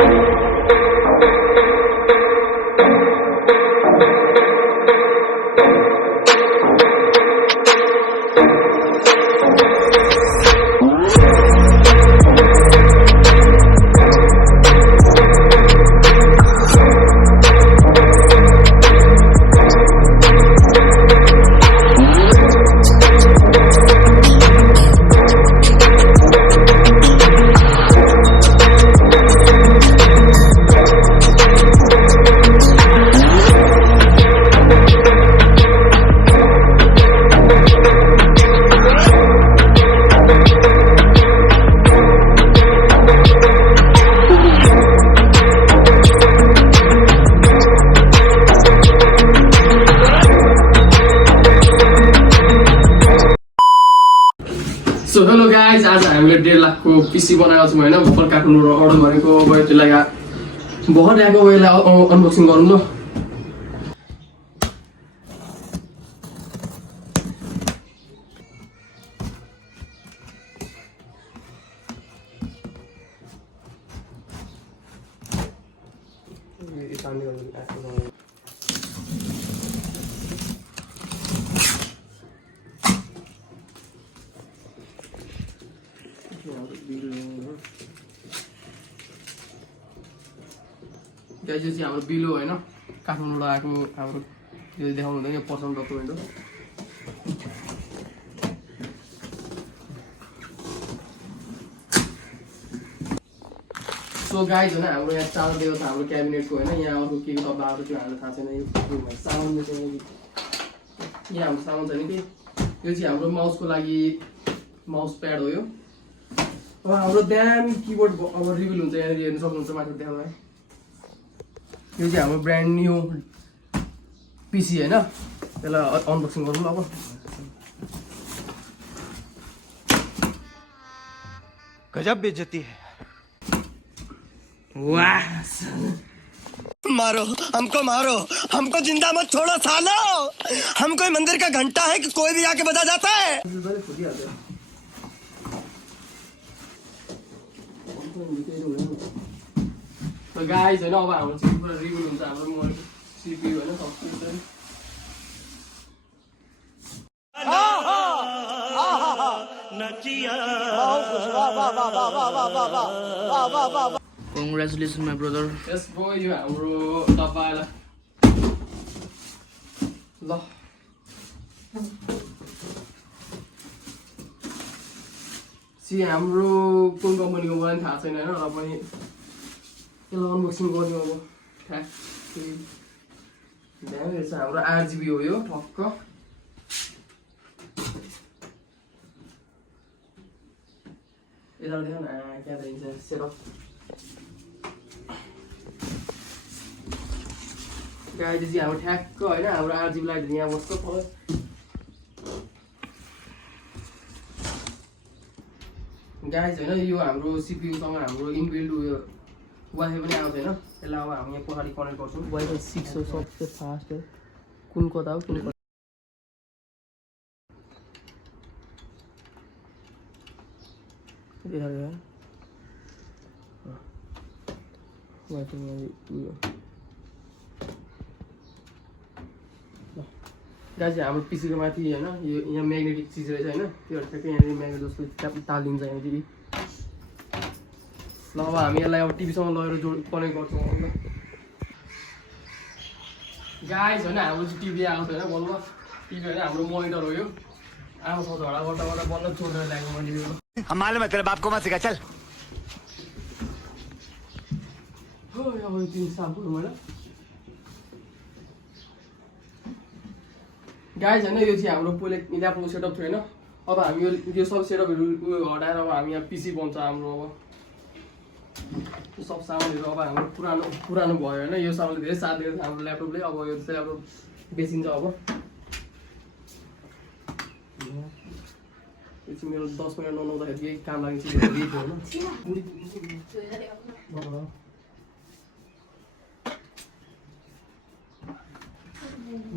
So hello guys, आज हामीले 1.5 लाखको पिसी बनाएको छौँ होइन। भर्खर काठमाडौँबाट अर्डर गरेको। अब त्यसलाई भर्खर ल्याएको, यसलाई अनबक्सिङ गरौँ ल। गाइज यो चाहिँ हाम्रो बिलो होइन, काठमाडौँबाट आएको हाम्रो। यो देखाउनु हुँदैन, यो पर्सनल डकुमेन्ट हो। सो गाइज होइन, हाम्रो यहाँ चार्जर दिएको छ हाम्रो क्याबिनेटको होइन। यहाँ अर्को के डब्बाहरू त्यो हामीलाई थाहा छैन। यो सामान चाहिँ यहाँ हाम्रो सामान छ नि के, यो चाहिँ हाम्रो माउसको लागि माउस प्याड हो यो। अब हाम्रो दामी किबोर्ड अब रिभिल हुन्छ, यहाँनिर हेर्नु सक्नुहुन्छ माथि देखाउनु है। यो चाहिँ हाम्रो ब्रान्ड न्यू पिसी होइन। त्यसलाई अनबक्सिङ गरौँ ल अब। गजब बेइज्जती है। वाह, मारो हमको जिंदा मत छोड़ो सालो। हम कोई मंदिर का घंटा है कि कोई भी आके बजा जाता है। तो गाइज होइन, अब हाम्रो चाहिँ पुरा रिभ्यू हुन्छ हाम्रो मोबाइलको सिपियु होइन, subscription. Congratulations my brother. Yes bro, यो हाम्रो डब्बा आएर ल। हाम्रो कुन कम्पनीको मलाई पनि थाहा छैन होइन, र पनि यसलाई अनबक्सिङ गर्नु अब। ठ्याक्कै दामी रहेछ। हाम्रो 8GB हो यो ठक्क। यता देखा न, क्या दिन्छ सेटअप। गाइज चाहिँ हाम्रो ठ्याक्क होइन, हाम्रो 8GB लाइट यहाँ बस्छ फर्स्ट। गाइज होइन, यो हाम्रो सिपियुसँग हाम्रो इनबिल्ड उयो वाइफाई पनि आएको छैन। त्यसलाई अब हामी यहाँ पछाडि कनेक्ट गर्छौँ। वाइफाई 6 हो, सबसे फास्ट हो। कुन कता हो कुन कता वाइफाई उयो। गाइज हाम्रो पिसीको माथि होइन, यो यहाँ म्याग्नेटिक चिज रहेछ होइन। त्यो ठ्याक्कै यहाँनिर म्याग्नेट जस्तो तालिन्छ यहाँनिर। ल अब हामी यसलाई अब टिभीसँग लगेर कनेक्ट गर्छौँ ल। गाइज होइन, हाम्रो चाहिँ टिभी आएको छैन बल्ल। टिभी होइन, हाम्रो मोनिटर हो यो। आमासँग झगडा गर्दा बल्ल चोरेर ल्याएको मैले यो। मालूम है तेरे बाप को मत सिखा चल। हो अब यो तिन साफ गरौँ होइन। गाइज होइन, यो चाहिँ हाम्रो पहिले ल्यापटपको सेटअप थियो होइन। अब हामी यो सब सेटअपहरू उयो हटाएर अब हामी यहाँ पिसी बन्छ हाम्रो। अब यो सब सामानहरू अब हाम्रो पुरानो भयो होइन। यो सामानले धेरै साथ दिएको छ हाम्रो ल्यापटपले। अब यो चाहिँ ल्यापटप बेचिन्छ अब। यो चाहिँ मेरो 10 मिनट नलाउँदाखेरि यही काम लाग्ने चिजहरू यही थियो होइन।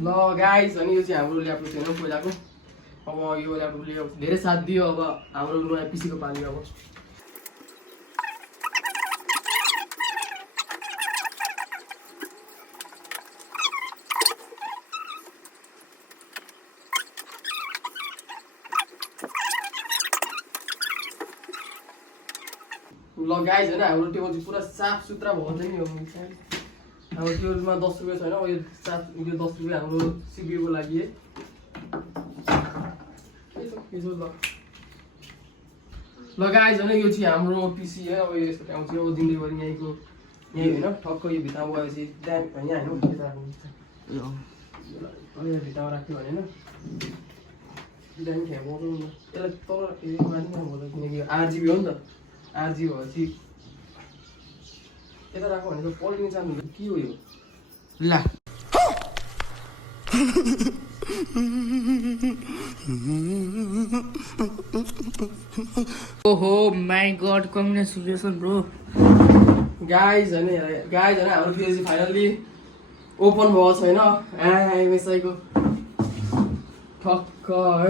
ल गाइज अनि यो चाहिँ हाम्रो ल्यापटप थियो होइन पहिलाको। अब यो ल्यापटपले धेरै साथ दियो। अब हाम्रो नयाँ पिसीको पाली अब ल गाइज होइन हाम्रो टेबल चाहिँ पुरा साफ सुथरा भएको छ नि हो अब त्योमा 10 रुपियाँ छैन यो 10 रुपियाँ हाम्रो सिपियूको लागि ल गाइज होइन यो चाहिँ हाम्रो पिसी है अब यस्तो ठाउँ चाहिँ अब जिन्दगीभरि यहीँको यहीँ होइन ठक्क यो भित्तामा गएपछि त्यहाँ यहाँ होइन भित्तामा राख्यो भने होइन दामी खेर पाउँछ नि यसलाई तर ए माथि नहुँदा किनकि आरजिबी हो नि त आरजिबी भएपछि यता राख्यो भने त पल्टिने चान्स हुन्छ के हो यो ला ओहो my God congratulation bro guys होइन हाम्रो त्यो चाहिँ फाइनल्ली ओपन भएको छैन एमएसआईको ठक्क है